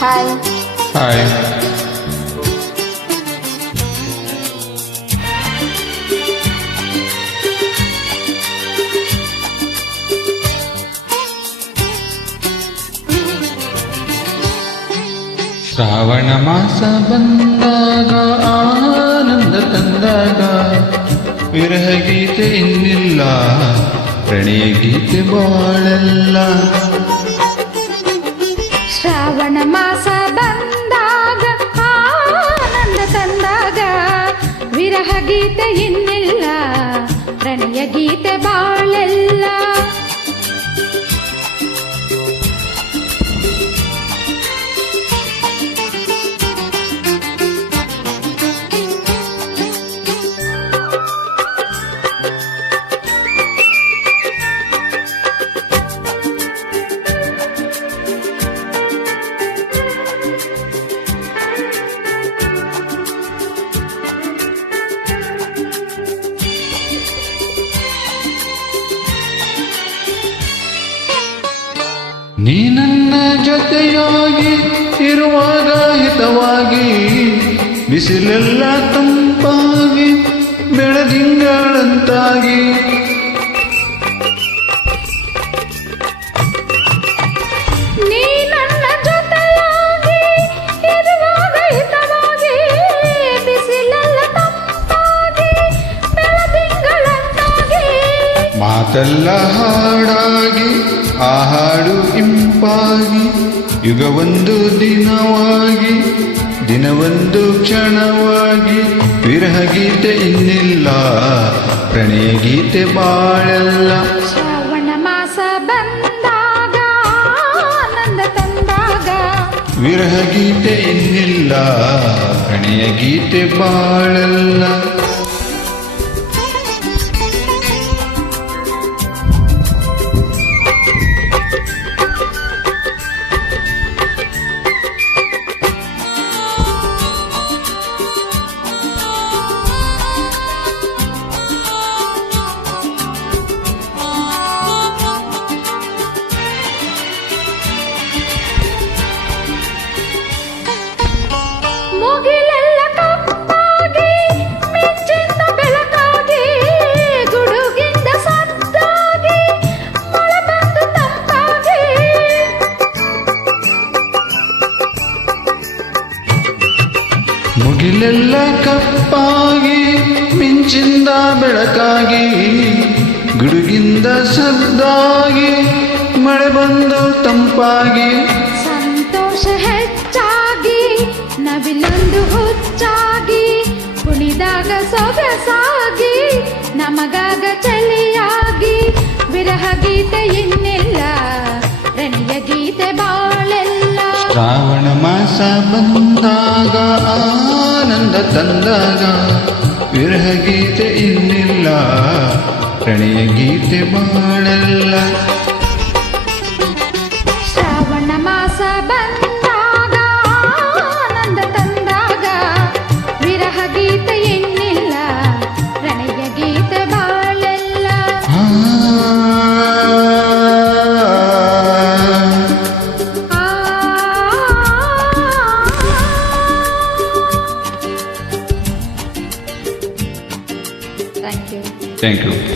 Hi. Hi. Shravana ಮಾಸ ಬಂದಾಗ ಆನಂದ ತಂದಾಗ ವಿರಹ ಗೀತೆ ಇನ್ನಿಲ್ಲ, ಪ್ರಣಯ ಗೀತೆ ಬಾಳೆಲ್ಲ. ಶ್ರಾವಣ ಮಾಸ ಬಂದಾಗ ಆನಂದ ತಂದಾಗ ವಿರಹ ಗೀತೆ ಇನ್ನಿಲ್ಲ, ಪ್ರಣಯ ಗೀತೆ ಬಾಳೆಲ್ಲ. ನೀ ನನ್ನ ಜೊತೆಯಾಗಿ ಇರುವಾಗ ಹಿತವಾಗಿ, ಬಿಸಿಲೆಲ್ಲ ತಂಪಾಗಿ ಬೆಳದಿಂಗಳಂತಾಗಿ. ನೀ ನನ್ನ ಜೊತೆಯಾಗಿ ಇರುವಾಗ ಹಿತವಾಗಿ, ಬಿಸಿಲೆಲ್ಲ ತಂಪಾಗಿ ಬೆಳದಿಂಗಳಂತಾಗಿ. ಮಾತೆಲ್ಲ ಹಾಡಾಗಿ ಆ ಹಾಡು ಇಂಪಾಗಿ, ಯುಗವೊಂದು ದಿನವಾಗಿ ದಿನವೊಂದು ಕ್ಷಣವಾಗಿ. ವಿರಹ ಗೀತೆ ಇನ್ನಿಲ್ಲ, ಪ್ರಣಯ ಗೀತೆ ಬಾಳೆಲ್ಲ. ಶ್ರಾವಣ ಮಾಸ ಬಂದಾಗ ಆನಂದ ತಂದಾಗ ವಿರಹ ಗೀತೆ ಇನ್ನಿಲ್ಲ, ಪ್ರಣಯ ಗೀತೆ ಬಾಳೆಲ್ಲ. ಮುಗಿಲೆಲ್ಲ ಕಪ್ಪಾಗಿ ಮಿಂಚಿನ ಬೆಳಕಾಗಿ, ಗುಡುಗಿಂದ ಸದ್ದಾಗಿ ಮಳೆ ಬಂದು ತಂಪಾಗಿ. ಮುಗಿಲೆಲ್ಲ ಕಪ್ಪಾಗಿ ಮಿಂಚಿಂದ ಬೆಳಕಾಗಿ, ಗುಡುಗಿಂದ ಸದ್ದಾಗಿ ಮಳೆ ಬಂದು ತಂಪಾಗಿ. ಸಂತೋಷ ಹೆಚ್ಚಾಗಿ ನವಿಲೊಂದು ಹುಚ್ಚಾಗಿ, ಕುಣಿದಾಗ ಸೊಗಸಾಗಿ ನಮಗಾಗ ಚಳಿಯಾಗಿ. ವಿರಹ ಗೀತೆ ಇನ್ನಿಲ್ಲ, ಪ್ರಣಯ ಗೀತೆ ಬಾಳೆಲ್ಲ. ಶ್ರಾವಣ ಮಾಸ ಬಂದಾಗ ಆನಂದ ತಂದಾಗ ವಿರಹ ಗೀತೆ ಇನ್ನಿಲ್ಲ, ಪ್ರಣಯ ಗೀತೆ ಬಾಳೆಲ್ಲ. ಶ್ರಾವಣ ಮಾಸ ಬಂದಾಗ ಆನಂದ ತಂದಾಗ ವಿರಹ ಗೀತೆ ಇನ್ನಿಲ್ಲ, ಪ್ರಣಯ ಗೀತೆ ಬಾಳೆಲ್ಲ. ಆ ಥ್ಯಾಂಕ್ ಯು. Thank you.